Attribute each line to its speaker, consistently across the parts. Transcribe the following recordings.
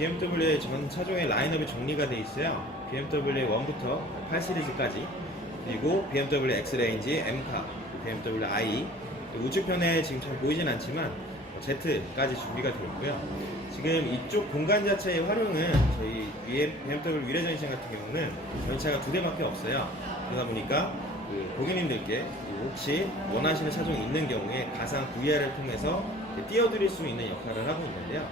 Speaker 1: BMW의 전 차종의 라인업이 정리가 돼 있어요. BMW 1부터 8 시리즈까지 그리고 BMW X레인지, M카, BMW i 또 우측편에 지금 잘 보이진 않지만 Z까지 준비가 되어 있고요. 지금 이쪽 공간 자체의 활용은 저희 BMW 위례 전시장 같은 경우는 전차가 두 대밖에 없어요. 그러다 보니까 그 고객님들께 혹시 원하시는 차종이 있는 경우에 가상 VR을 통해서 띄워드릴 수 있는 역할을 하고 있는데요.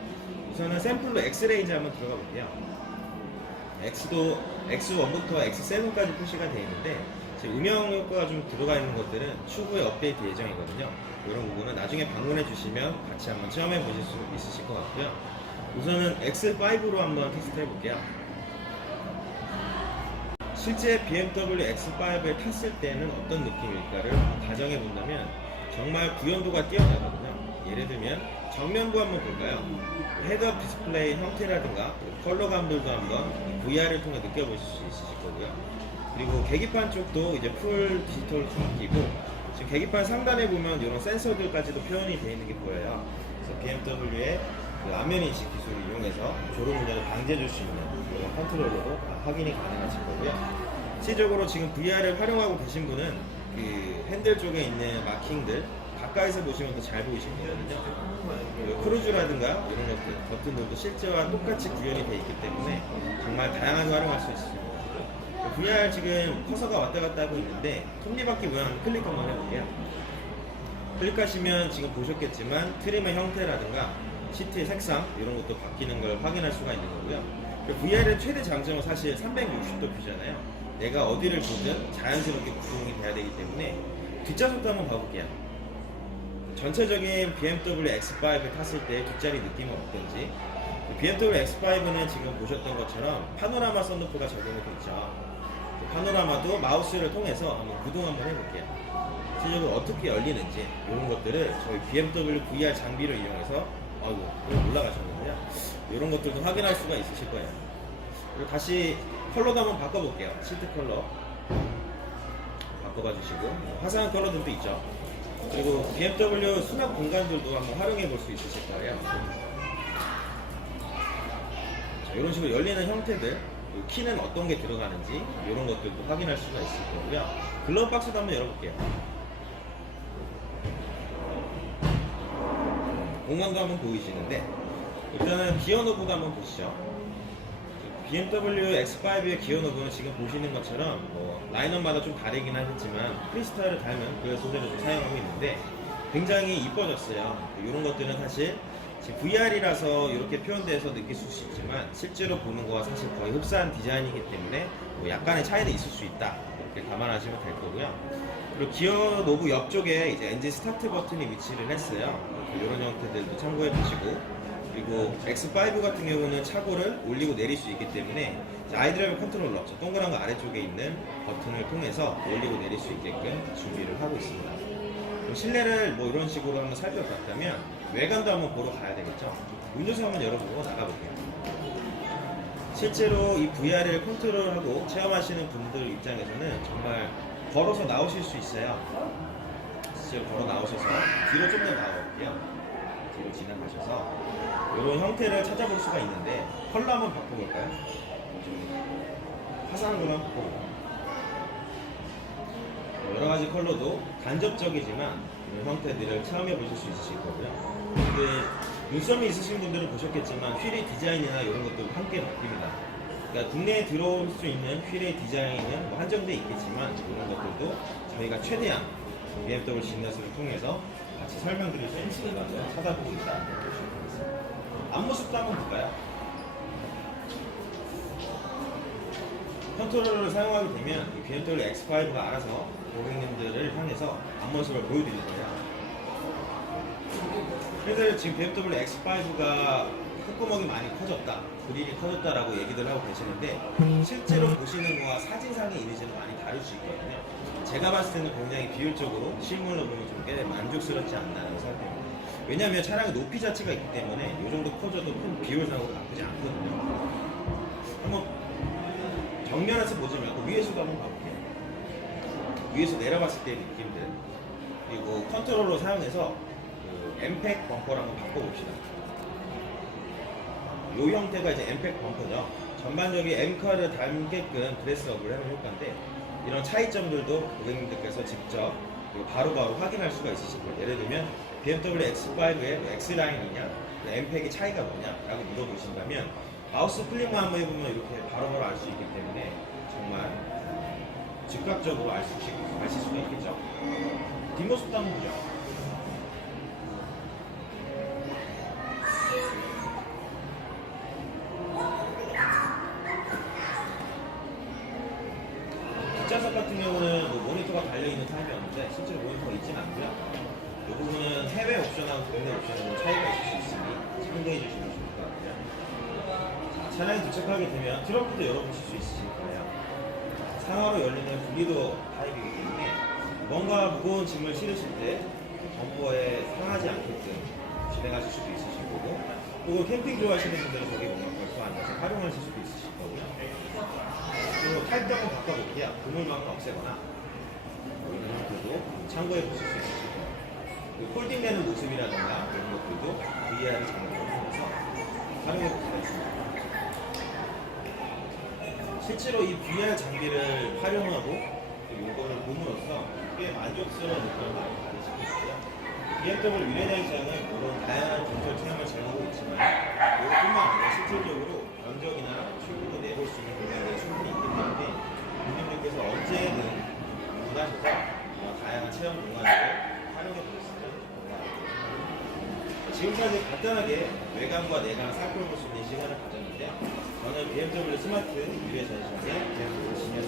Speaker 1: 우선은 샘플로 X레인지 한번 들어가 볼게요. X도 X1부터 X7까지 표시가 되어 있는데 음영 효과가 좀 들어가 있는 것들은 추후에 업데이트 예정이거든요. 이런 부분은 나중에 방문해 주시면 같이 한번 체험해 보실 수 있으실 것 같고요. 우선은 X5로 한번 테스트 해볼게요. 실제 BMW X5에 탔을 때는 어떤 느낌일까를 가정해 본다면 정말 구현도가 뛰어나거든요. 예를 들면 정면부 한번 볼까요? 헤드업 디스플레이 형태라든가 컬러감들도 한번 VR을 통해 느껴보실 수 있으실 거고요. 그리고 계기판 쪽도 이제 풀 디지털로 바뀌고 지금 계기판 상단에 보면 이런 센서들까지도 표현이 되어 있는 게 보여요. 그래서 BMW의 그 안면 인식 기술을 이용해서 졸음 운전을 방지해 줄 수 있는 이런 컨트롤러로 다 확인이 가능하실 거고요. 실질적으로 지금 VR을 활용하고 계신 분은 그 핸들 쪽에 있는 마킹들 가까이서 보시면 더 잘 보이실 거거든요. 그리고 크루즈라든가 이런 것들 버튼들도 실제와 똑같이 구현이 되어 있기 때문에 정말 다양하게 활용할 수 있습니다. VR 지금 커서가 왔다 갔다 하고 있는데 톱니바퀴 모양 클릭 한번 해볼게요. 클릭하시면 지금 보셨겠지만 트림의 형태라든가 시트의 색상 이런 것도 바뀌는 걸 확인할 수가 있는 거고요. VR의 최대 장점은 사실 360도 뷰잖아요. 내가 어디를 보든 자연스럽게 구동이 돼야 되기 때문에 뒷좌석도 한번 봐볼게요. 전체적인 BMW X5을 탔을 때 뒷자리 느낌은 어떤지 BMW X5는 지금 보셨던 것처럼 파노라마 썬루프가 적용이 있죠. 그 파노라마도 마우스를 통해서 한번 구동 한번 해볼게요. 실제로 어떻게 열리는지 이런 것들을 저희 BMW VR 장비를 이용해서 아이고 올라가셨는데요. 이런 것들도 확인할 수가 있으실 거예요. 그리고 다시 컬러도 한번 바꿔볼게요. 시트 컬러 바꿔봐 주시고 화사한 컬러들도 있죠. 그리고 BMW 수납 공간들도 한번 활용해 볼 수 있으실 거예요. 자, 이런 식으로 열리는 형태들, 키는 어떤 게 들어가는지 이런 것들도 확인할 수가 있을 거고요. 글러브 박스도 한번 열어볼게요. 공간도 한번 보이시는데 일단은 기어 노브도 한번 보시죠. BMW X5의 기어 노브는 지금 보시는 것처럼 뭐 라인업마다 좀 다르긴 하겠지만 크리스탈을 닮은 그 소재를 좀 사용하고 있는데 굉장히 이뻐졌어요. 이런 것들은 사실 VR이라서 이렇게 표현돼서 느낄 수 있지만 실제로 보는 거와 사실 거의 흡사한 디자인이기 때문에 뭐 약간의 차이는 있을 수 있다. 이렇게 감안하시면 될 거고요. 그리고 기어 노브 옆쪽에 이제 엔진 스타트 버튼이 위치를 했어요. 이런 형태들도 참고해 보시고 그리고 X5 같은 경우는 차고를 올리고 내릴 수 있기 때문에 아이드라이브 컨트롤러 저 동그란 거 아래쪽에 있는 버튼을 통해서 올리고 내릴 수 있게끔 준비를 하고 있습니다. 실내를 뭐 이런 식으로 한번 살펴봤다면 외관도 한번 보러 가야 되겠죠. 운전석 한번 열어보고 나가볼게요. 실제로 이 VR을 컨트롤하고 체험하시는 분들 입장에서는 정말 걸어서 나오실 수 있어요. 실제로 걸어 나오셔서 뒤로 좀 더 나와 볼게요. 뒤로 지나가셔서 이런 형태를 찾아볼 수가 있는데 컬러 한번 바꿔볼까요? 좀 화사한 한번 바꿔볼까요? 뭐 여러 가지 컬러도 간접적이지만 이런 형태들을 체험해 보실 수 있으실 거고요. 근데 눈썹이 있으신 분들은 보셨겠지만 휠의 디자인이나 이런 것도 함께 바뀝니다. 그러니까 국내에 들어올 수 있는 휠의 디자인은 뭐 한정돼 있겠지만 이런 것들도 저희가 최대한 BMW 진단서를 통해서 같이 설명드릴 수 있는 시간을 찾아보고 있다. 앞모습도 한번 볼까요? 컨트롤러를 사용하게 되면 이 BMW X5가 알아서 고객님들을 향해서 앞모습을 보여드릴 거예요. 그래서 지금 BMW X5가 콧구멍이 많이 커졌다, 그릴이 커졌다라고 얘기들 하고 계시는데 실제로 보시는 거와 사진상의 이미지는 많이 다를 수 있거든요. 제가 봤을 때는 굉장히 비율적으로 실물로 보면 좀 꽤 만족스럽지 않나라는 생각합니다. 왜냐하면 차량의 높이 자체가 있기 때문에 이 정도 커져도 큰 비율상으로 나쁘지 않거든요. 한번 정면에서 보지 말고 위에서도 한번 봐볼게요. 위에서 내려봤을 때의 느낌들 그리고 컨트롤러 사용해서 그 엠팩 범퍼를 한번 바꿔봅시다. 이 형태가 이제 엠팩 범퍼죠. 전반적인 엠카를 닮게끔 드레스업을 하는 효과인데 이런 차이점들도 고객님들께서 직접 바로 바로 확인할 수가 있으실 거예요. 예를 들면 BMW X5의 X라인이냐, 엠팩의 차이가 뭐냐라고 물어보신다면 마우스 클릭만 한번 해보면 이렇게 바로바로 알 수 있기 때문에 정말 즉각적으로 알 수, 아실 수가 있겠죠. 뒷모습도 한번 보죠. 실제로 모니터가 있지는 않고요. 이 부분은 해외 옵션하고 국내 옵션하고 차이가 있을 수 있으니 참고해 주시면 좋을 것 같고요. 자, 차량에 도착하게 되면 트렁크도 열어보실 수 있으실 거예요. 상하로 열리는 분리도 타입이기 때문에 뭔가 무거운 짐을 실으실 때 범퍼에 상하지 않게끔 진행하실 수도 있으실 거고 혹은 캠핑 좋아하시는 분들은 거기 뭔가 걸쳐 앉아서 활용하실 수도 있으실 거고요. 그리고 타입도 한번 바꿔볼게요. 그물망을 없애거나 참고해 보실 수 거예요. 그리고 폴딩되는 모습이라든가 이런 것들도 VR을 통해서 활용해 볼 수가 있습니다. 실제로 이 VR 장비를 활용하고 이거를 봄으로써 꽤 만족스러운 느낌을 많이 받으시고 있고요. BMW 미래장장은 물론 다양한 디지털 체험을 제공하고 있지만 이것뿐만 아니라 실질적으로 견적이나 출구도 내볼 수 있는 공간이 충분히 있기 때문에 고객님들께서 언제든 문하셔서 다양한 체험 공간을 활용해 보셨으면 좋겠습니다. 지금까지 간단하게 외관과 내관을 살펴볼 수 있는 시간을 가졌는데요. 저는 BMW 스마트 전시장의 BMW 진이었습니다. 감사합니다.